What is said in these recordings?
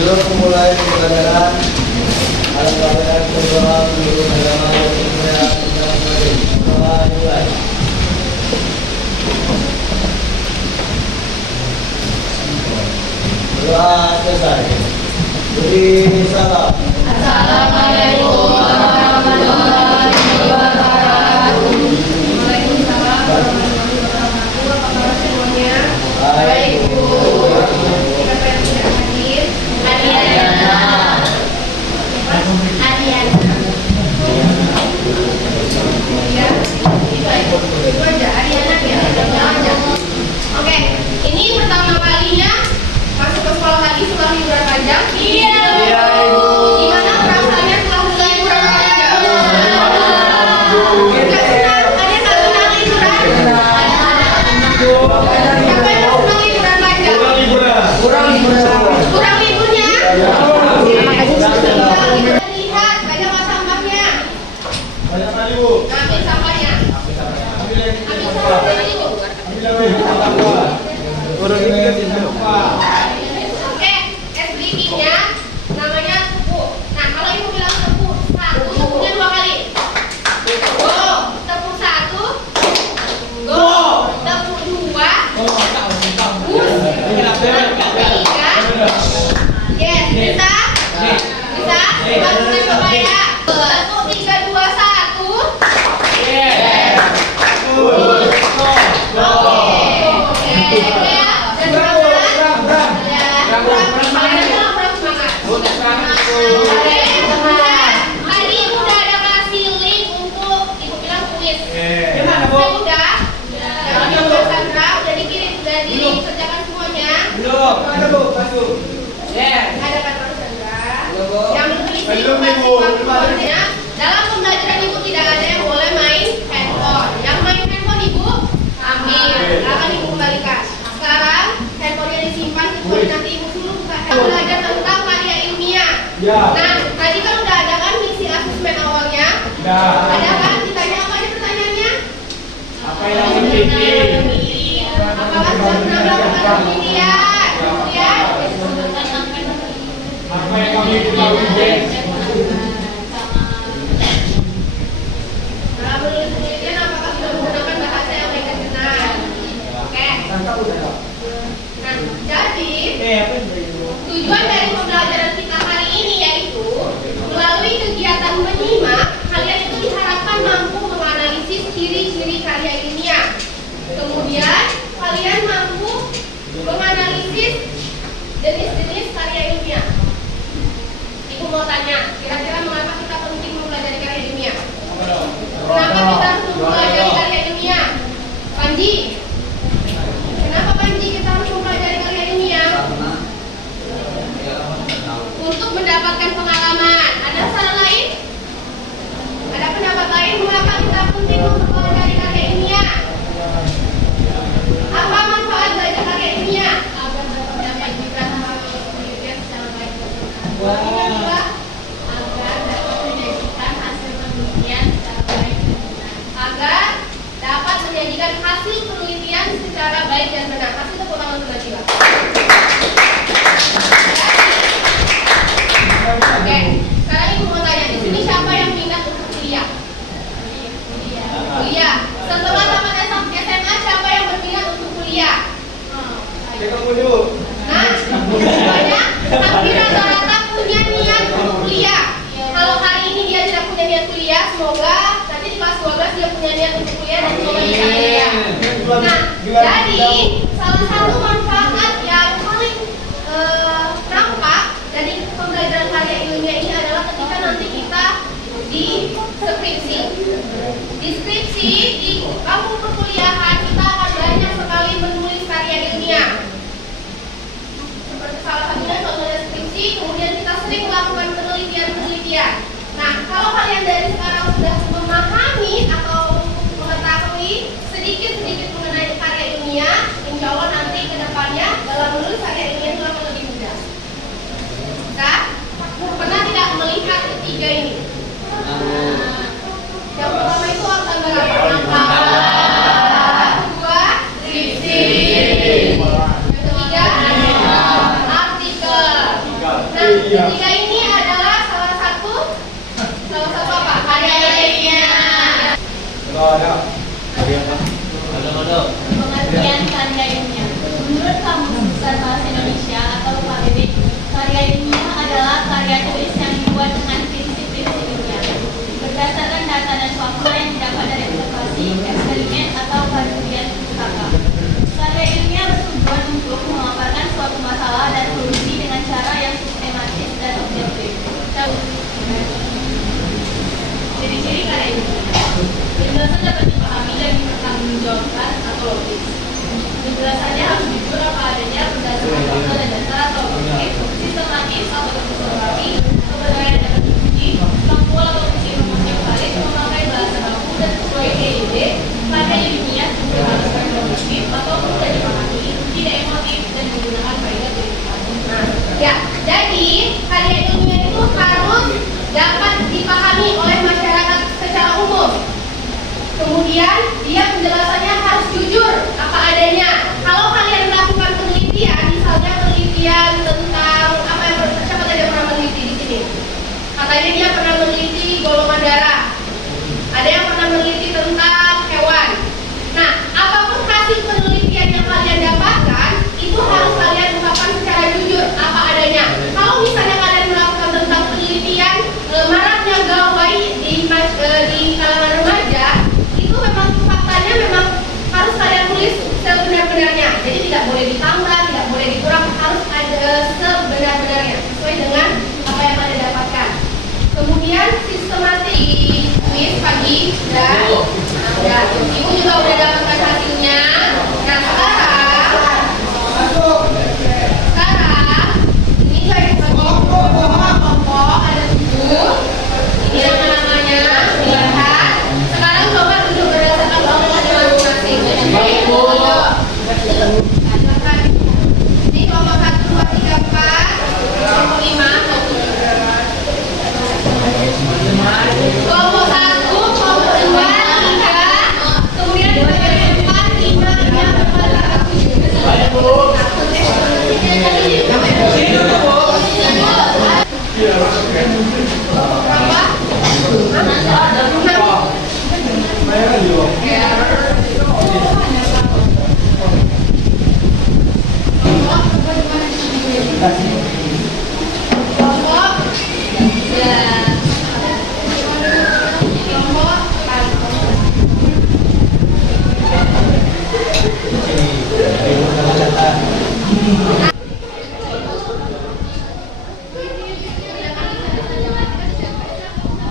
Sebelum memulai pembelajaran, alhamdulillah berdoa menurut agama yang kita mulai. Doa selesai. Beri salam. Assalamualaikum warahmatullahi wabarakatuh. Waalaikumsalam warahmatullahi wabarakatuh. Apa kabar semuanya? Baik, Bu. Siapa yang tidak hadir? Adiana. Ya, itu aja. Adiana ya. Aja. Oke, ini pertama kalinya masuk ke sekolah lagi setelah liburan panjang. Iya. Gimana perasaannya setelah liburan panjang? Nggak senang? Ada yang nggak senang liburan? Siapa yang nggak senang liburan panjang? Kurang liburnya? Kita lihat banyak nggak sampahnya? Banyak kali, Bu. Nah, ambil sampahnya. Ambil sampahnya, Ibu. Oke, es bikinnya namanya tepung. Nah, kalau ibu bilang tepung satu, tepungnya 2 kali. Go, tepung 1. Go, tepung 2. Bus, 3. Yes, bisa? Bisa? Kita coba ya. Tepung 3, 2, 1. Yes. Tadi udah ada kasih link untuk ibu bilang kuis. Udah Sandra udah dikirim, udah dikerjakan semuanya. Belum. Ada, Bu. Masuk. Ada kan Sandra? Yang berisi semuanya. Dalam pembelajaran ibu tidak ada yang boleh main handphone. Yang main handphone ibu ambil, akan ibu kembalikan. Sekarang handphonenya disimpan kecuali nanti ibu suruh belajar tentang karya ilmiah. Ya. Nah, tadi kan udah ada kan misi asesmen awalnya? Ya. Ada kan? Ditanya apa aja pertanyaannya? Apa yang penting? Apakah sudah pernah melakukan penelitian? Kemudian Apa yang kami ketahui, Jess? dalam menulis penelitian apakah sudah menggunakan bahasa yang mereka kenal? Oke. Nah, jadi tujuan dari pembelajaran kita hari ini yaitu melalui kegiatan menyimak, kalian itu diharapkan mampu menganalisis ciri-ciri karya ilmiah. Kemudian kalian mampu menganalisis jenis-jenis karya ilmiah. Ibu mau tanya, kira-kira mengapa kita penting mempelajari karya ilmiah? Kenapa kita harus mempelajari karya ilmiah? Panji, kenapa Panji kita harus mempelajari karya ilmiah? Untuk mendapatkan pengalaman. Ada saran lain? Ada pendapat lain mengapa kita penting mempelajari karya ilmiah? Apa manfaat belajar karya ilmiah? Agar dapat menyajikan penelitian secara baik. Agar dapat menyajikan hasil penelitian secara baik. Agar dapat menyajikan hasil penelitian secara baik dan benar. Kasih tepuk tangan untuk Najila. Oke, sekarang ibu mau tanya, di sini siapa yang minat untuk kuliah? Kuliah. Setelah tamat SMA, siapa yang berminat untuk kuliah? Kamu dulu. Nah, semuanya hampir rata-rata punya niat untuk kuliah. Kalau hari ini dia tidak punya niat kuliah, semoga nanti di kelas 12 dia punya niat untuk kuliah dan semoga bisa kuliah. Nah, jadi salah satu manfaat yang paling nampak dari pembelajaran karya ilmiah ini adalah ketika nanti kita di skripsi. Di skripsi di kampus perkuliahan kita akan banyak sekali menulis karya ilmiah. Seperti salah satunya contohnya skripsi, kemudian kita sering melakukan penelitian-penelitian. Nah, kalau kalian dari sekarang sudah memahami atau mengetahui sedikit-sedikit mengenai karya ilmiah, insya Allah nanti ke depannya dalam menulis karya ilmiah itu akan lebih mudah. Nah, pernah tidak melihat ketiga ini? Yang pertama itu tanggal 8 April. iya. Ketiga ini adalah salah satu apa? Karya ilmiah. Ada. Ada apa? Pengertian karya ilmiah. Menurut Kamus Besar Bahasa Indonesia atau KBB, karya ilmiah adalah karya tulis yang dibuat dengan prinsip-prinsip ilmiah, berdasarkan data dan fakta yang didapat dari observasi, eksperimen, atau kajian pustaka. Karya ilmiah bertujuan untuk memaparkan suatu masalah dan solusi dengan cara yang sistematis dan objektif. Ciri-ciri karya ilmiah. Penjelasan dapat dipahami dan dipertanggungjawabkan atau logis. Penjelasannya harus jujur apa adanya berdasarkan fakta dan data atau objektif, sistematis atau berkonservasi, kebenaran dapat diuji, faktual atau uji rumus yang valid, memakai bahasa baku dan sesuai GID. Karya ilmiah juga harus objektif atau mudah dipahami, tidak emotif dan menggunakan faedah verifikasi. Ya, jadi karya ilmiah itu harus dapat dipahami oleh masyarakat secara umum. Kemudian dia penjelasannya harus jujur apa adanya. Kalau kalian melakukan penelitian, misalnya penelitian tentang apa yang siapa tadi yang pernah meneliti di sini? Katanya dia pernah meneliti golongan darah. Ada yang pernah meneliti tentang hewan. Nah, apapun hasil penelitian yang kalian dapatkan, itu harus kalian ungkapkan secara jujur apa adanya. Kalau misalnya kalian melakukan tentang penelitian maraknya gawai di kalangan remaja, itu memang faktanya memang harus kalian tulis sebenar-benarnya. Jadi tidak boleh ditambah, tidak boleh dikurang, harus ada sebenar-benarnya sesuai dengan apa yang kalian dapatkan. Kemudian sistematik kuis pagi dan ibu juga udah dapatkan hasilnya. Nah sekarang ini saya kelompok ada 7. Ini nama-namanya dilihat. Sekarang coba duduk berdasarkan kelompoknya masing-masing. Ini kelompok 1, 2, 3, 4, kelompok 5, kelompok 1, kelompok 2, 3, kemudian dibagi 4, 5,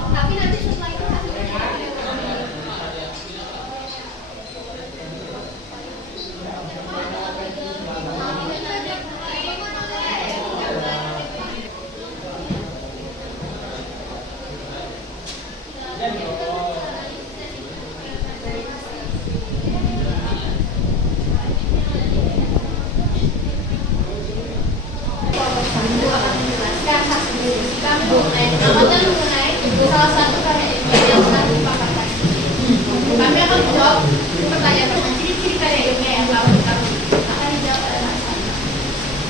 tapi nanti setelah itu amatan mengenai salah satu karya ilmiah yang telah dipaparkan. Kami akan menjawab pertanyaan tentang ciri-ciri karya ilmiah yang telah kami akan dijawab pada saat ini.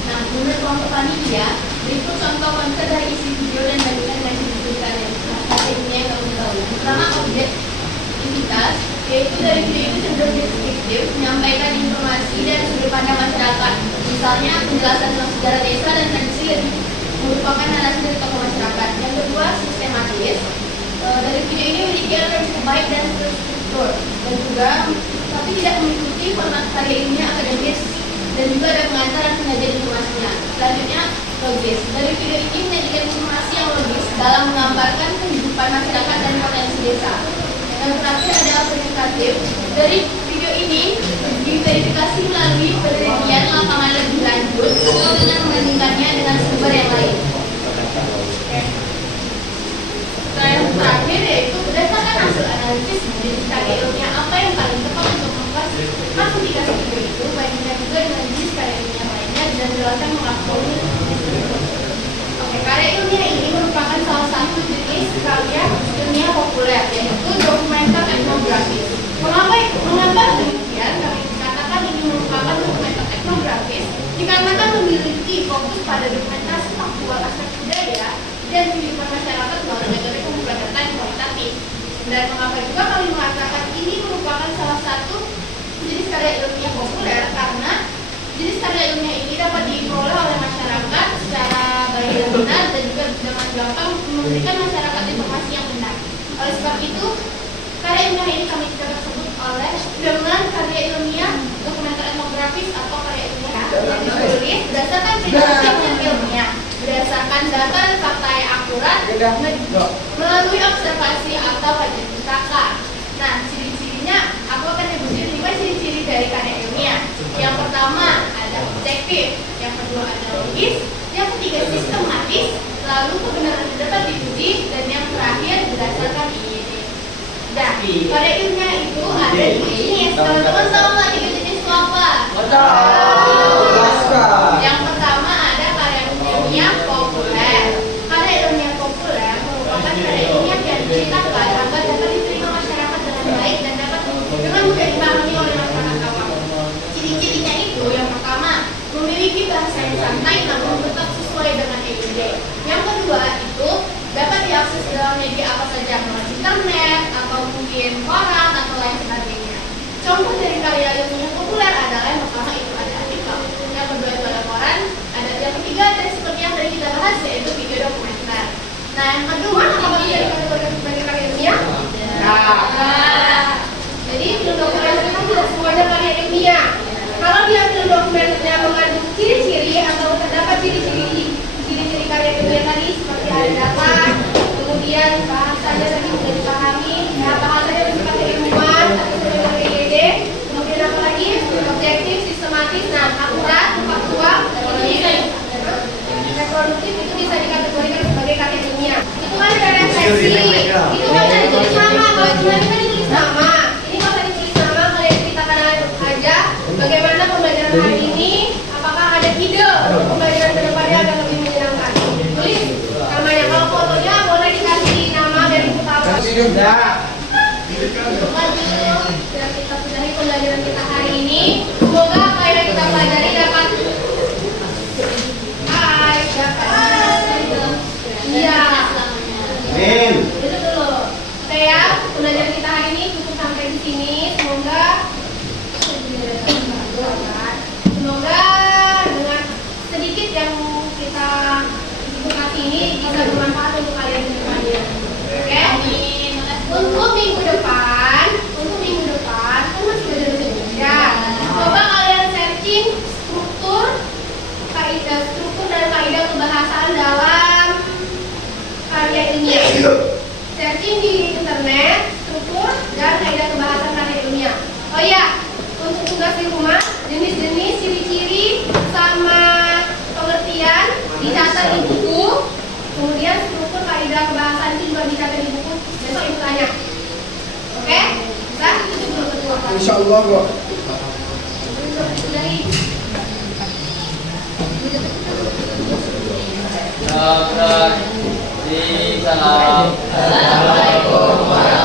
Nah, menurut kelompok panitia, berikut contoh konsep dari isi video dan bandingkan dengan ciri-ciri karya ilmiah yang kami tahu. Pertama, objektivitas, yaitu dari video itu cenderung deskriptif, menyampaikan informasi dan sudut pandang masyarakat. Misalnya, penjelasan tentang sejarah desa dan tradisi merupakan narasi dari tokoh masyarakat. Yang kedua, sistematis. Dari video ini memiliki alur yang cukup baik dan terstruktur, dan juga tapi tidak mengikuti format karya ilmiah akademis, dan juga ada pengantar dan penyajian informasinya. Selanjutnya, logis. Dari video ini menyajikan informasi yang logis dalam menggambarkan kehidupan masyarakat dan potensi desa. Yang terakhir adalah verifikatif. Dari video ini diverifikasi melalui penelitian lapangan lebih lanjut dengan membandingkannya dengan sumber yang lain. Yang terakhir yaitu berdasarkan hasil analisis dari karya ilmiah apa yang paling tepat untuk mengklasifikasi video itu, bandingkan juga dengan jenis karya ilmiah lainnya dan jelaskan mengakui. Oke, karya ilmiah ini merupakan salah satu jenis karya ilmiah populer, yaitu dokumenter etnografis. Mengapa demikian? Kami katakan ini merupakan dokumenter etnografis dikarenakan memiliki fokus pada dokumentasi faktual aspek Dan mengapa juga kami mengatakan ini merupakan salah satu jenis karya ilmiah populer karena jenis karya ilmiah ini dapat diperoleh oleh masyarakat secara baik dan benar dan juga dengan gampang memberikan masyarakat informasi yang benar. Oleh sebab itu, karya ilmiah ini kami sebut oleh dengan karya ilmiah dokumenter etnografis atau karya ilmiah yang ditulis berdasarkan prinsip ilmiah, berdasarkan data dan fakta yang akurat melalui observasi atau kajian pustaka. Nah, ciri-cirinya aku akan sebutin 5 ciri-ciri dari karya ilmiah. Yang pertama ada objektif, yang kedua ada logis, yang ketiga sistematis, lalu kebenaran dapat diuji, dan yang terakhir berdasarkan IID. Nah, karya ilmiah itu ada 2 jenis. Teman-teman tahu nggak 3 jenis itu apa? Yang pertama ada karya ilmiah populer. Karya ilmiah populer merupakan karya ilmiah yang diciptakan agar dapat diterima masyarakat dengan baik dan dapat dengan mudah dipahami oleh masyarakat awam. Ciri-cirinya itu yang pertama memiliki bahasa yang santai namun tetap sesuai dengan EID. Yang kedua itu dapat diakses dalam media apa saja, melalui internet atau mungkin koran atau lain sebagainya. Contoh dari karya ilmiah populer adalah yang pertama itu ada artikel, yang kedua itu ada koran, ada yang ketiga ada seperti yang tadi kita bahas yaitu video dokumenter. Nah, yang kedua apa dari kategori karya ilmiah? Jadi film dokumenter itu tidak semuanya karya ilmiah. Kalau dia film dokumenternya mengandung ciri-ciri atau terdapat ciri-ciri karya ilmiah tadi seperti ada data, kemudian bahasanya tadi sudah dipahami, ya bahasanya bersifat ilmuwan, tapi sudah dari EID, kemudian apa lagi? Objektif, sistematis, nah akurat, faktual, itu bisa reproduktif itu bisa dikategorikan sebagai karya ilmiah. Itu kan ada refleksi, itu nggak usah ditulis nama, kalau cuma kita ditulis nama, ini nggak usah ditulis nama, kalian ceritakan aja bagaimana pembelajaran hari ini, apakah ada ide pembelajaran ke depannya agar lebih menyenangkan. Tulis namanya, kalau fotonya boleh dikasih nama dari utama. Dan kita sudahi pembelajaran kita hari ini. Semoga apa yang kita pelajari dapat iya. Itu dulu. Oke ya, pembelajaran kita hari ini cukup sampai di sini. Semoga dengan sedikit yang kita edukasi ini bisa bermanfaat untuk kalian semuanya. Oke? Untuk minggu depan kan masih belajar bahasa Indonesia. Coba kalian searching struktur dan kaidah kebahasaan dalam karya ilmiah. Searching di internet struktur dan kaidah kebahasaan karya ilmiah. Oh iya, untuk tugas di rumah, jenis-jenis, ciri-ciri, sama pengertian dicatat di buku. Kemudian struktur kaidah kebahasaan itu juga dicatat di buku. Besok ibu tanya. Oke? Bisa? Itu dulu kedua kali. Insyaallah, Bu. Dari Assalamualaikum warahmatullahi wabarakatuh.